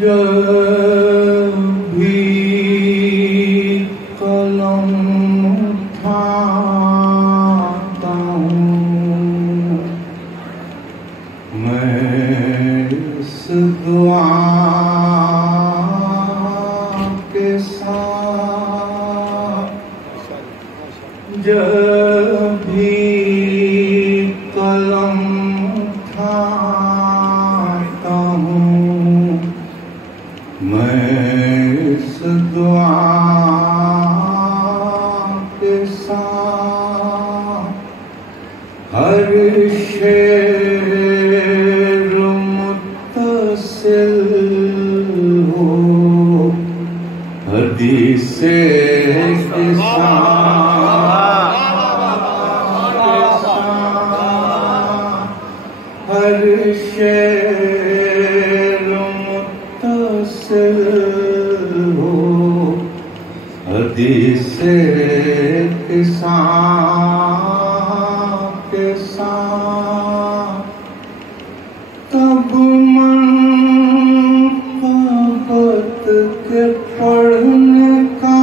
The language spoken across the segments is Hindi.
जब भी कलम उठाता हूँ मैं इस दुआ के साथ, जब भी कलम उठाता हूँ मैं इस दुआ के साथ हर शेर मुत्तसिल हो हदीसे के साथ, हर शेर मुत्तसिल हो हदीसे के साथ तब मनक़बत के पढ़ने का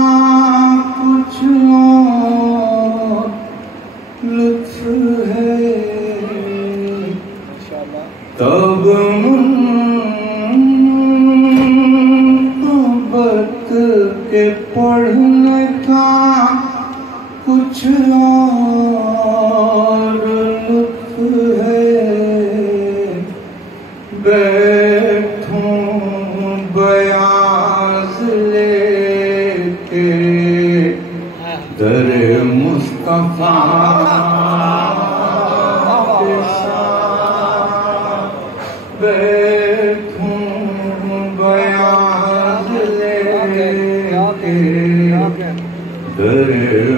कुछ और लुत्फ़ है, तब मनक़बत के पढ़ने का कुछ और लुत्फ़ है। बैठूं बयाज़ लेके दर मुस्तफ़ा के साथ, बैठूं बयाज़ लेके दर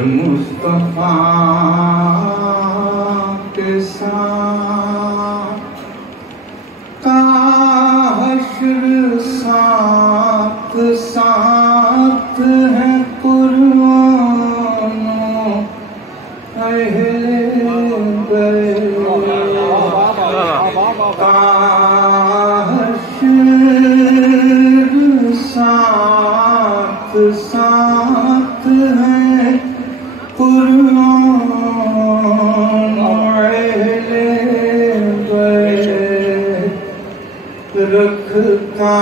मुस्तफ़ा के साथ हश्र साथ साथ है कुर्बानों अहले बैत, हश्र साथ साथ है कुर्बानों अहले बैत, रखता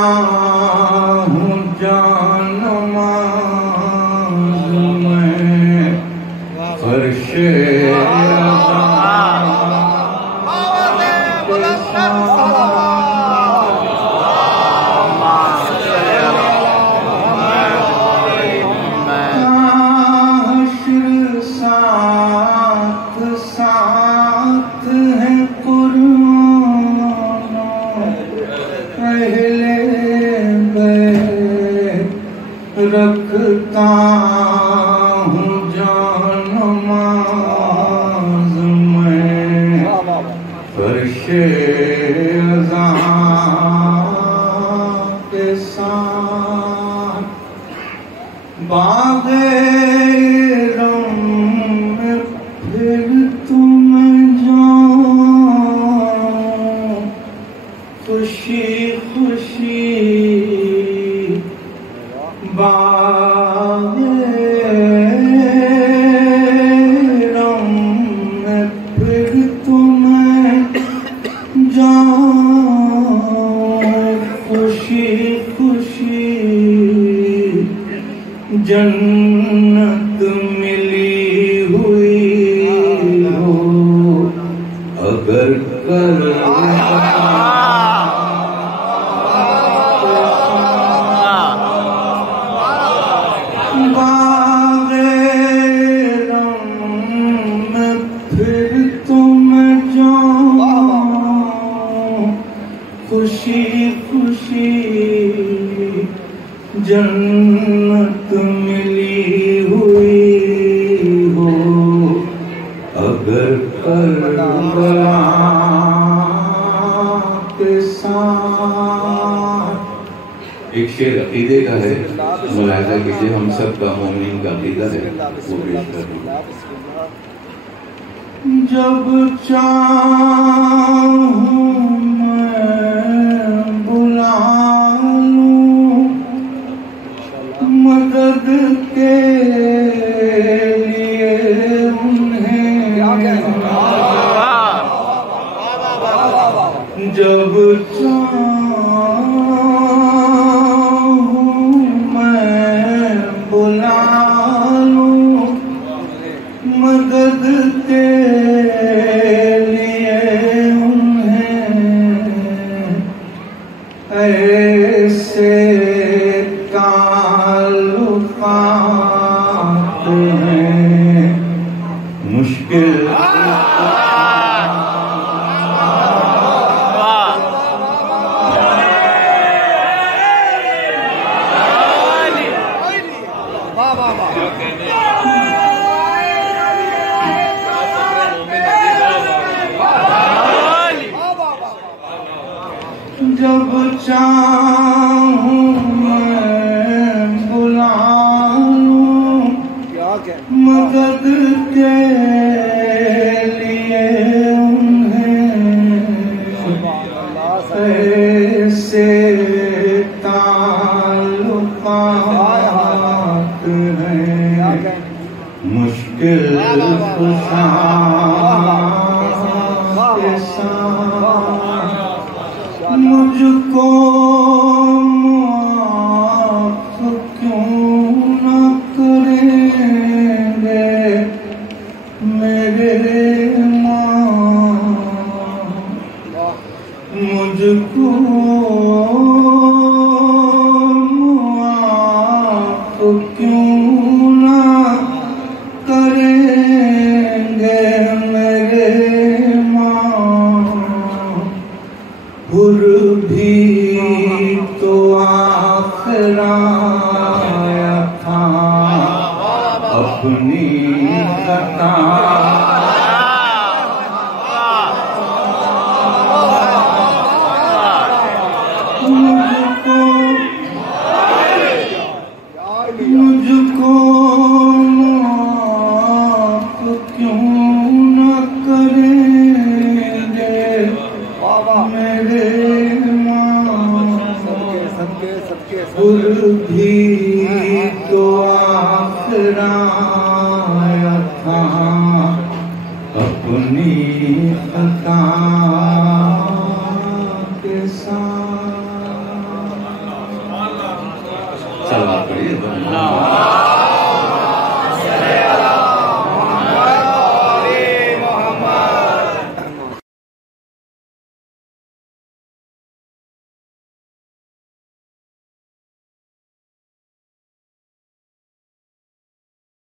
हूँ जान नमाज़ में फर्शे साथ साथ है कुर्बानों अहले बैत, रखता हूँ जान नमाज़ में फर्शे अज़ा के साथ बाग़े रम में फिर तुम जाऊं खुशी खुशी, बाग़े रम में फिर तुम जाऊं खुशी खुशी, जन्नत मिली हुई हो अगर कर बाग़े रम में फिर तुम जाओ खुशी खुशी, जन्नत मिली हुई हो अगर करबला के साथ। एक शेर अकीदे का है, मुलाहिज़ा कीजिए, हम सब का मोमिन का अकीदा है, वो पेश कर दूं। जब चाहूं मैं बुला लूं मदद के लिए उन्हें, ऐसे ताल्लुकात हैं मुश्किल जब चाहूं मैं बुला लूं मदद के लिए उन्हें, ऐसे ताल्लुकात हैं मुश्किल खुशा के साथ। मुझको माफ क्यों न करेंगे मेरे माँ, मुझको माफ क्यों न करेंगे मेरे माँ। हुर भी तो आखिर आया था अपनी खता, मुझको माफ क्यों न करेंगे मेरे भी तो आखिर